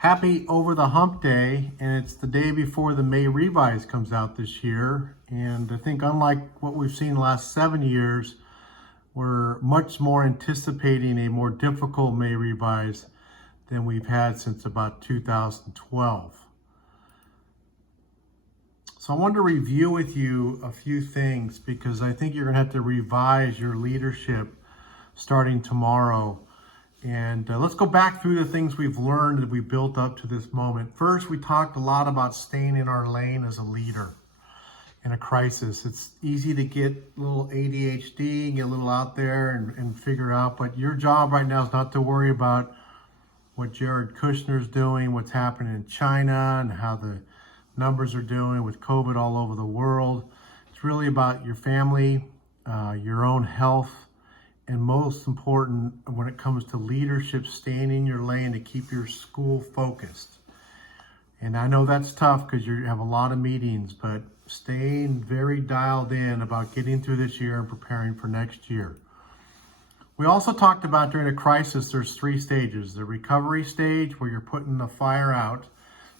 Happy Over the Hump Day, and it's the day before the May Revise comes out this year. And I think unlike what we've seen the last 7 years, we're much more anticipating a more difficult May Revise than we've had since about 2012. So I wanted to review with you a few things because I think you're going to have to revise your leadership starting tomorrow. And let's go back through the things we've learned that we built up to this moment. First, we talked a lot about staying in our lane as a leader in a crisis. It's easy to get a little ADHD and get a little out there and figure out, but your job right now is not to worry about what Jared Kushner's doing, what's happening in China, and how the numbers are doing with COVID all over the world. It's really about your family, your own health, and most important, when it comes to leadership, staying in your lane to keep your school focused. And I know that's tough because you have a lot of meetings, but staying very dialed in about getting through this year and preparing for next year. We also talked about during a crisis, there's 3 stages. The recovery stage, where you're putting the fire out.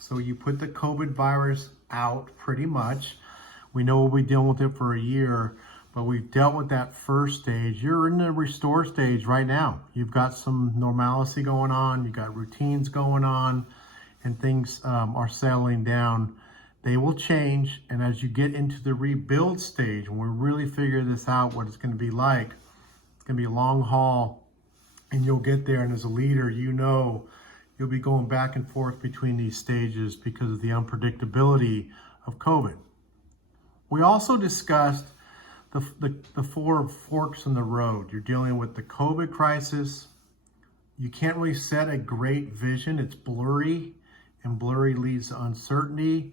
So you put the COVID virus out pretty much. We know we'll be dealing with it for a year, but we've dealt with that first stage. You're in the restore stage right now. You've got some normalcy going on, you've got routines going on, and things are settling down. They will change, and as you get into the rebuild stage, when we really figure this out, what it's going to be like, it's going to be a long haul, and you'll get there, and as a leader, you know you'll be going back and forth between these stages because of the unpredictability of COVID. We also discussed the 4 forks in the road. You're dealing with the COVID crisis. You can't really set a great vision. It's blurry, and blurry leads to uncertainty.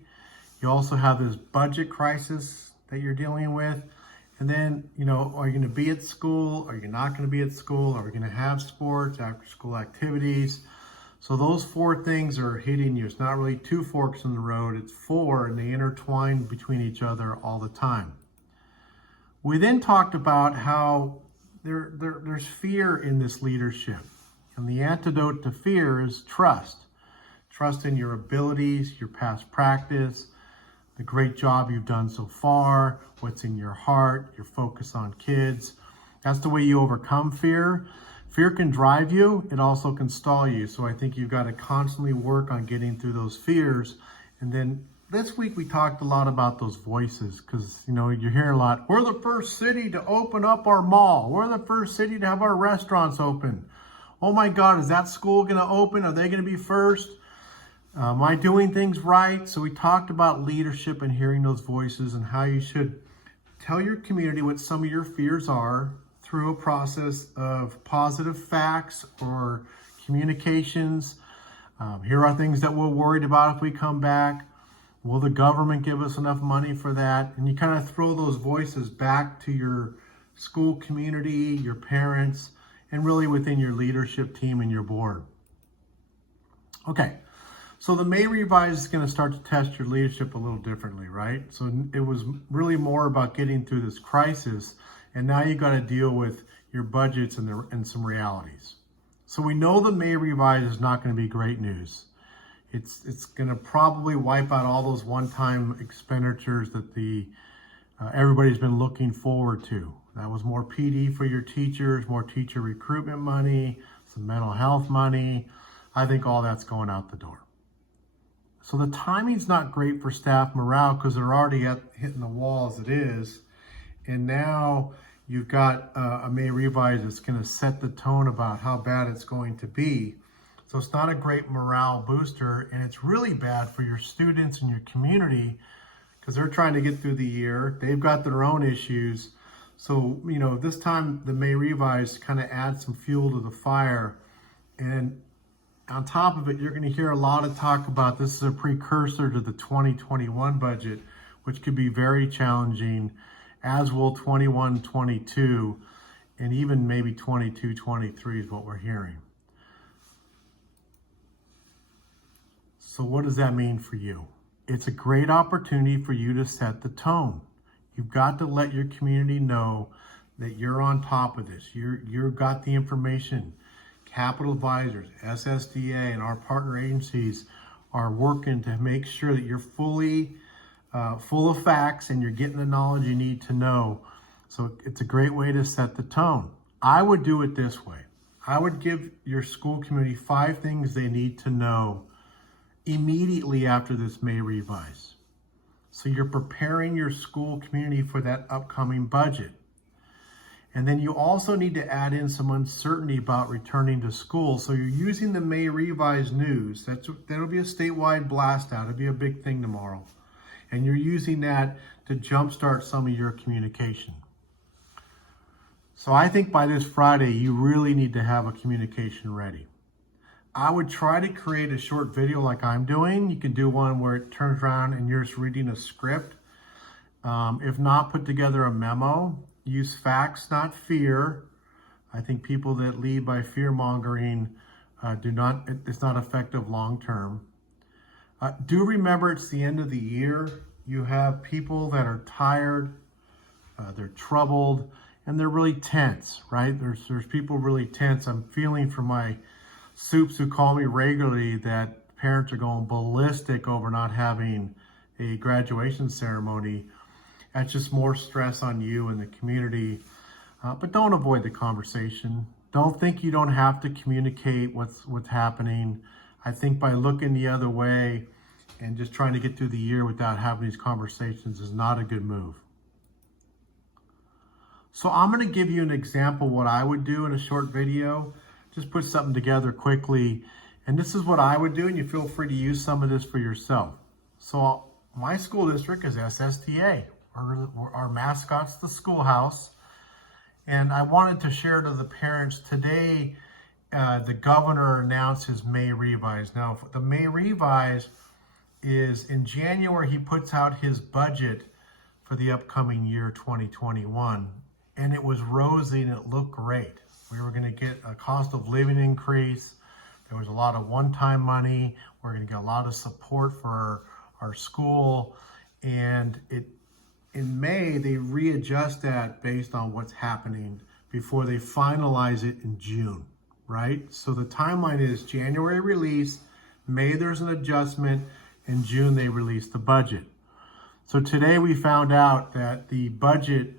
You also have this budget crisis that you're dealing with. And then, are you going to be at school? Are you not going to be at school? Are we going to have sports, after school activities? So those 4 things are hitting you. It's not really 2 forks in the road. It's 4, and they intertwine between each other all the time. We then talked about how there's fear in this leadership. And the antidote to fear is trust. Trust in your abilities, your past practice, the great job you've done so far, what's in your heart, your focus on kids. That's the way you overcome fear. Fear can drive you. It also can stall you. So I think you've got to constantly work on getting through those fears. And then this week we talked a lot about those voices because, you hear a lot, we're the first city to open up our mall. We're the first city to have our restaurants open. Oh my God, is that school going to open? Are they going to be first? Am I doing things right? So we talked about leadership and hearing those voices and how you should tell your community what some of your fears are through a process of positive facts or communications. Here are things that we're worried about if we come back. Will the government give us enough money for that? And you kind of throw those voices back to your school community, your parents, and really within your leadership team and your board. Okay, so the May Revise is going to start to test your leadership a little differently, right? So it was really more about getting through this crisis, and now you got to deal with your budgets and some realities. So we know the May Revise is not going to be great news. It's going to probably wipe out all those one-time expenditures that everybody's been looking forward to. That was more PD for your teachers, more teacher recruitment money, some mental health money. I think all that's going out the door. So the timing's not great for staff morale because they're already hitting the wall as it is. And now you've got a May Revise that's going to set the tone about how bad it's going to be. So it's not a great morale booster, and it's really bad for your students and your community because they're trying to get through the year. They've got their own issues. So, this time the May Revise kind of adds some fuel to the fire. And on top of it, you're going to hear a lot of talk about this is a precursor to the 2021 budget, which could be very challenging, as will 21-22, and even maybe 22-23 is what we're hearing. So what does that mean for you? It's a great opportunity for you to set the tone. You've got to let your community know that you're on top of this. You've got the information. Capital Advisors, SSDA, and our partner agencies are working to make sure that you're fully full of facts and you're getting the knowledge you need to know. So it's a great way to set the tone. I would do it this way. I would give your school community 5 things they need to know immediately after this May revise. So you're preparing your school community for that upcoming budget. And then you also need to add in some uncertainty about returning to school. So you're using the May revise news. That'll be a statewide blast out. It'll be a big thing tomorrow. And you're using that to jumpstart some of your communication. So I think by this Friday, you really need to have a communication ready. I would try to create a short video like I'm doing. You can do one where it turns around and you're just reading a script. If not, put together a memo. Use facts, not fear. I think people that lead by fear-mongering it's not effective long-term. Do remember it's the end of the year. You have people that are tired, they're troubled, and they're really tense, right? There's people really tense. I'm feeling for my soups who call me regularly that parents are going ballistic over not having a graduation ceremony. That's just more stress on you and the community. But don't avoid the conversation. Don't think you don't have to communicate what's happening. I think by looking the other way and just trying to get through the year without having these conversations is not a good move. So I'm going to give you an example of what I would do in a short video. Just put something together quickly. And this is what I would do, and you feel free to use some of this for yourself. So my school district is SSTA. Our mascot's the schoolhouse. And I wanted to share to the parents today, the governor announced his May revise. Now, the May revise is in January, he puts out his budget for the upcoming year 2021. And it was rosy and it looked great. We were going to get a cost of living increase. There was a lot of one-time money. We're going to get a lot of support for our school. And in May, they readjust that based on what's happening before they finalize it in June, right? So the timeline is January release, May there's an adjustment, in June they release the budget. So today we found out that the budget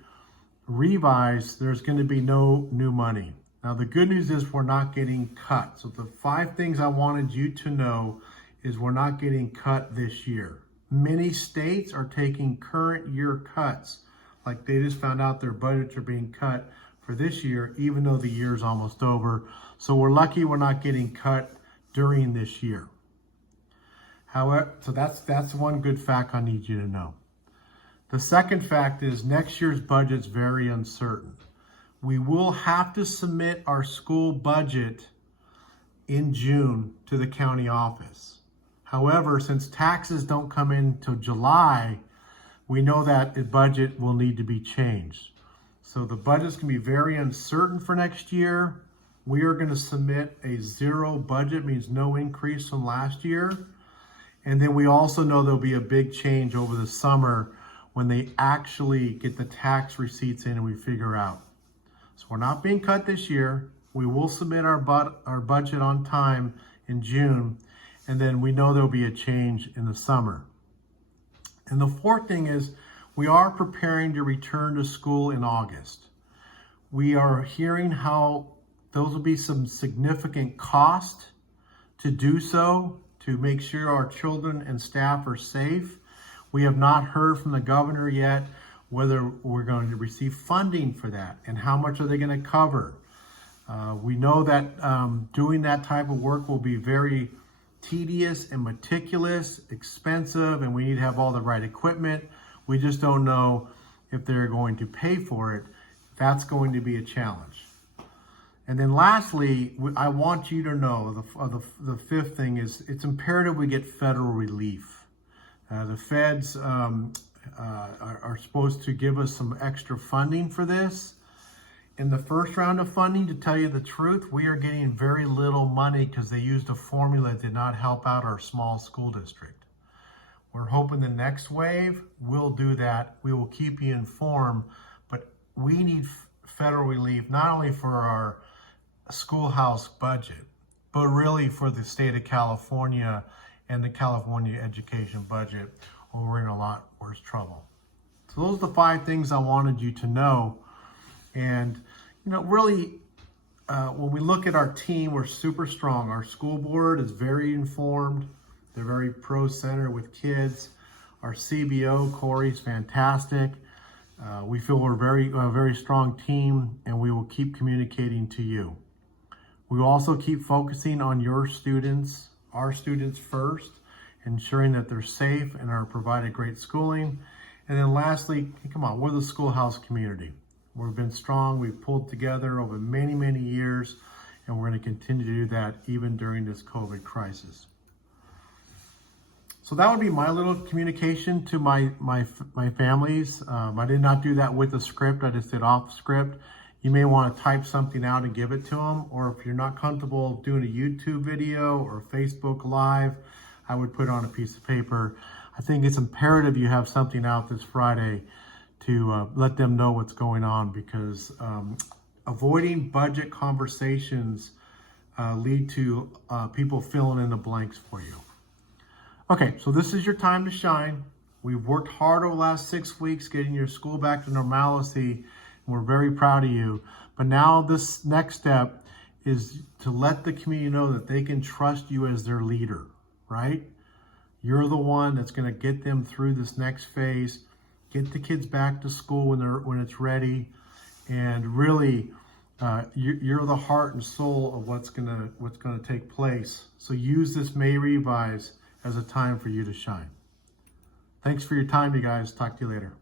revise, there's going to be no new money. Now the good news is we're not getting cut. So the 5 things I wanted you to know is we're not getting cut this year. Many states are taking current year cuts. Like they just found out their budgets are being cut for this year, even though the year is almost over. So we're lucky we're not getting cut during this year. However, so that's one good fact I need you to know. The second fact is next year's budget's very uncertain. We will have to submit our school budget in June to the county office. However, since taxes don't come in till July, we know that the budget will need to be changed. So the budget's going to be very uncertain for next year. We are going to submit a 0 budget, means no increase from last year. And then we also know there'll be a big change over the summer when they actually get the tax receipts in and we figure out. So we're not being cut this year. We will submit our budget on time in June, and then we know there'll be a change in the summer. And the fourth thing is we are preparing to return to school in August. We are hearing how those will be some significant cost to do so, to make sure our children and staff are safe. We have not heard from the governor yet whether we're going to receive funding for that and how much are they going to cover. We know that doing that type of work will be very tedious and meticulous, expensive, and we need to have all the right equipment. We just don't know if they're going to pay for it. That's going to be a challenge. And then lastly, I want you to know the fifth thing is it's imperative we get federal relief. The feds are supposed to give us some extra funding for this. In the first round of funding, to tell you the truth, we are getting very little money because they used a formula that did not help out our small school district. We're hoping the next wave will do that. We will keep you informed, but we need federal relief, not only for our schoolhouse budget, but really for the state of California and the California education budget, we're in a lot worse trouble. So those are the 5 things I wanted you to know. And, really, when we look at our team, we're super strong. Our school board is very informed. They're very pro-centered with kids. Our CBO, Corey's fantastic. We feel we're a very strong team, and we will keep communicating to you. We will also keep focusing on your students, our students first, ensuring that they're safe and are provided great schooling. And then lastly, come on, we're the schoolhouse community. We've been strong. We've pulled together over many, many years, and we're going to continue to do that even during this COVID crisis. So that would be my little communication to my families. I did not do that with the script. I just did off script. You may want to type something out and give it to them, or if you're not comfortable doing a YouTube video or Facebook Live, I would put it on a piece of paper. I think it's imperative you have something out this Friday to let them know what's going on, because avoiding budget conversations lead to people filling in the blanks for you. Okay, so this is your time to shine. We've worked hard over the last 6 weeks getting your school back to normalcy, and we're very proud of you. But now this next step is to let the community know that they can trust you as their leader, right? You're the one that's going to get them through this next phase, get the kids back to school when it's ready, and really, you're the heart and soul of what's gonna take place. So use this May Revise as a time for you to shine. Thanks for your time, you guys. Talk to you later.